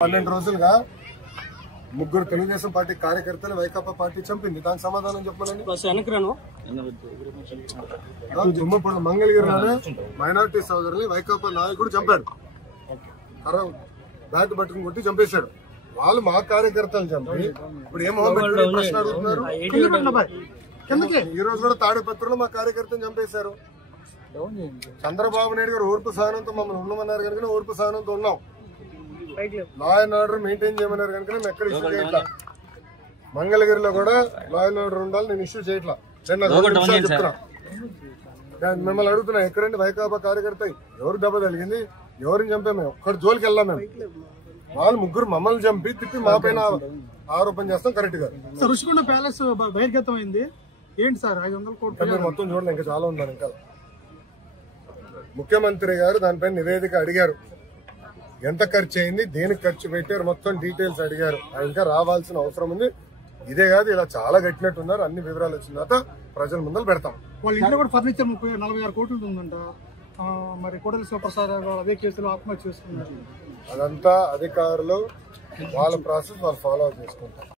12 రోజులుగా ముగ్గురు తెలుగుదేశం పార్టీ కార్యకర్తలు వైకాపా పార్టీ చంపింది. దానికి సమాధానం చెప్పాలని తుమ్మపూడి మంగళగిరిలోనే మైనార్టీ సోదరుల్ని వైకాపా నాయకుడు చంపాడు. బ్యాట్ పట్టుకుని కొట్టి చంపేశాడు. వాళ్ళు మా కార్యకర్తలు చంపి ఇప్పుడు ఏం ప్రశ్న అడుగుతున్నారు. ఈ రోజు కూడా తాడిపత్రిలో మా కార్యకర్తను చంపేశారు. చంద్రబాబు నాయుడు గారు ఓర్పు సహనంతో మమ్మల్ని ఉండమన్నారు కనుక ఓర్పు సహనంతో ఉన్నాం. లా అండ్ ఆర్డర్ మెయింటైన్ చేయమన్నారు కనుక మేము ఎక్కడ ఇష్యూ చేయట్లా. మంగళగిరిలో కూడా లా అండ్ ఆర్డర్ ఉండాలి, నేను ఇష్యూ చేయట్లా. చెప్తున్నా, మిమ్మల్ని అడుగుతున్నా, ఎక్కడండి వైకాపా కార్యకర్త ఎవరు దెబ్బ తగిలింది, ఎవరిని చంపాము, మేము ఒక్కడి జోలికి వెళ్ళాం. మేము వాళ్ళు ముగ్గురు మమ్మల్ని చంపి తిప్పి మా పైన ఆరోపణ చేస్తాం. కరెక్ట్ గా రుషికొండ ప్యాలెస్ బహిర్గతం అయింది ఏంటి సార్? 500 కోట్లు మొత్తం చూడలే, ఇంకా చాలా ఉందని. ఇంకా ముఖ్యమంత్రి గారు దానిపైన నివేదిక అడిగారు. ఎంత ఖర్చు అయింది, దేనికి ఖర్చు పెట్టారు, మొత్తం డీటెయిల్స్ అడిగారు. ఇంకా రావాల్సిన అవసరం ఉంది. ఇదే కాదు, ఇలా చాలా కట్టినట్టున్నారు. అన్ని వివరాలు వచ్చిన తర్వాత ప్రజల ముందర పెడతాం. వాళ్ళ ఇంట్లో కూడా ఫర్నిచర్ 46 కోట్లు ఉందంట. మరి కోడలి శివప్రసాద్ అదే కేసులో ఆత్మహత్య చేసుకున్నారు. అదంతా అధికారులు వాళ్ళ ప్రాసెస్ వాళ్ళు ఫాలో చేసుకుంటారు.